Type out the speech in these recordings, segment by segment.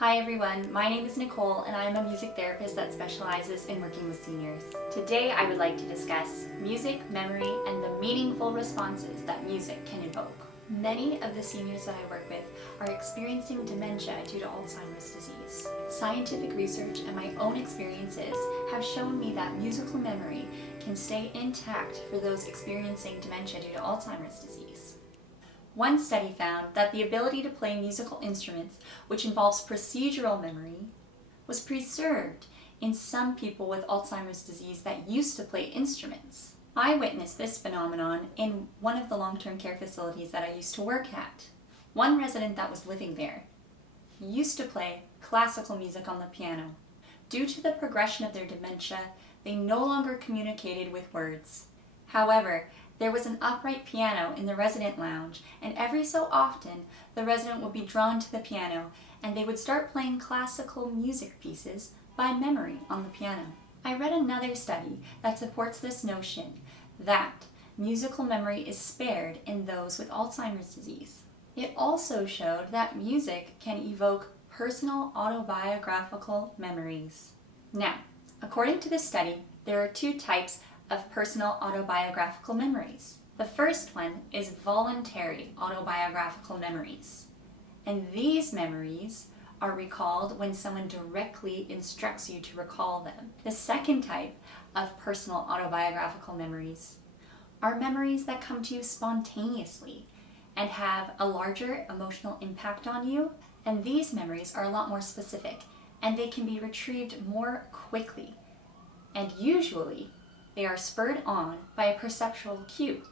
Hi everyone, my name is Nicole and I'm a music therapist that specializes in working with seniors. Today I would like to discuss music, memory, and the meaningful responses that music can evoke. Many of the seniors that I work with are experiencing dementia due to Alzheimer's disease. Scientific research and my own experiences have shown me that musical memory can stay intact for those experiencing dementia due to Alzheimer's disease. One study found that the ability to play musical instruments, which involves procedural memory, was preserved in some people with Alzheimer's disease that used to play instruments. I witnessed this phenomenon in one of the long-term care facilities that I used to work at. One resident that was living there used to play classical music on the piano. Due to the progression of their dementia, they no longer communicated with words. However, there was an upright piano in the resident lounge, and every so often the resident would be drawn to the piano and they would start playing classical music pieces by memory on the piano. I read another study that supports this notion that musical memory is spared in those with Alzheimer's disease. It also showed that music can evoke personal autobiographical memories. Now, according to this study, there are two types of personal autobiographical memories. The first one is voluntary autobiographical memories. And these memories are recalled when someone directly instructs you to recall them. The second type of personal autobiographical memories are memories that come to you spontaneously and have a larger emotional impact on you. And these memories are a lot more specific and they can be retrieved more quickly. And usually, they are spurred on by a perceptual cue,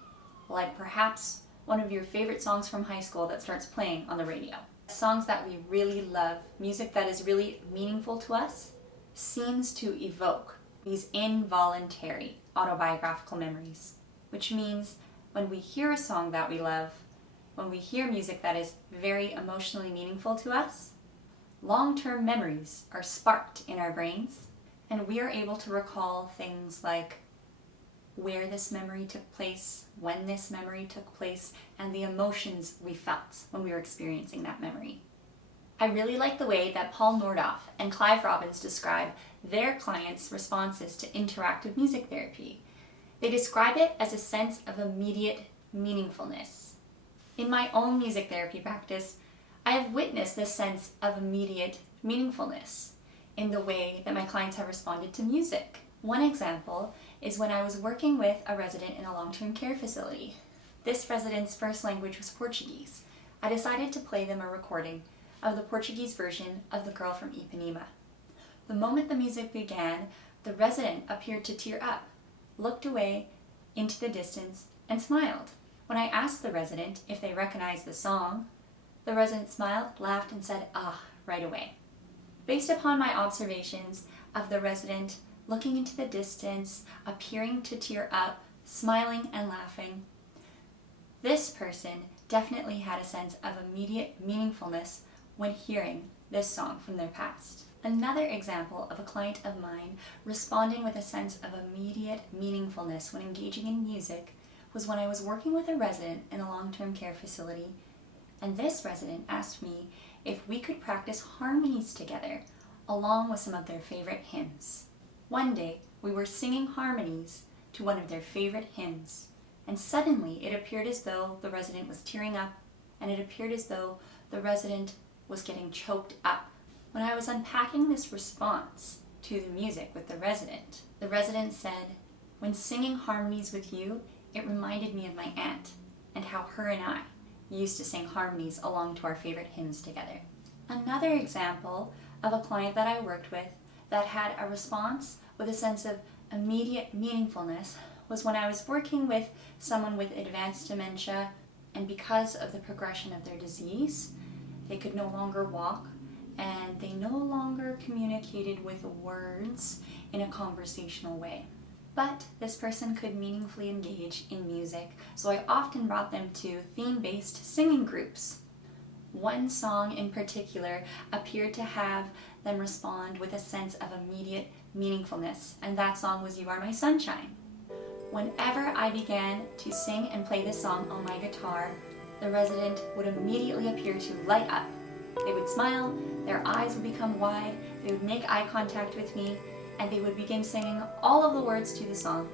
like perhaps one of your favorite songs from high school that starts playing on the radio. Songs that we really love, music that is really meaningful to us, seems to evoke these involuntary autobiographical memories, which means when we hear a song that we love, when we hear music that is very emotionally meaningful to us, long-term memories are sparked in our brains, and we are able to recall things like where this memory took place, when this memory took place, and the emotions we felt when we were experiencing that memory. I really like the way that Paul Nordoff and Clive Robbins describe their clients' responses to interactive music therapy. They describe it as a sense of immediate meaningfulness. In my own music therapy practice, I have witnessed this sense of immediate meaningfulness in the way that my clients have responded to music. One example is when I was working with a resident in a long-term care facility. This resident's first language was Portuguese. I decided to play them a recording of the Portuguese version of The Girl from Ipanema. The moment the music began, the resident appeared to tear up, looked away into the distance, and smiled. When I asked the resident if they recognized the song, the resident smiled, laughed, and said, "Ah," right away. Based upon my observations of the resident looking into the distance, appearing to tear up, smiling and laughing, this person definitely had a sense of immediate meaningfulness when hearing this song from their past. Another example of a client of mine responding with a sense of immediate meaningfulness when engaging in music was when I was working with a resident in a long-term care facility, and this resident asked me if we could practice harmonies together along with some of their favorite hymns. One day, we were singing harmonies to one of their favorite hymns, and suddenly it appeared as though the resident was tearing up, and it appeared as though the resident was getting choked up. When I was unpacking this response to the music with the resident said, "When singing harmonies with you, it reminded me of my aunt and how her and I used to sing harmonies along to our favorite hymns together." Another example of a client that I worked with that had a response with a sense of immediate meaningfulness was when I was working with someone with advanced dementia, and because of the progression of their disease, they could no longer walk and they no longer communicated with words in a conversational way. But this person could meaningfully engage in music, so I often brought them to theme-based singing groups. One song in particular appeared to have them respond with a sense of immediate meaningfulness, and that song was "You Are My Sunshine." Whenever I began to sing and play this song on my guitar, the resident would immediately appear to light up. They would smile, their eyes would become wide, they would make eye contact with me, and they would begin singing all of the words to the song.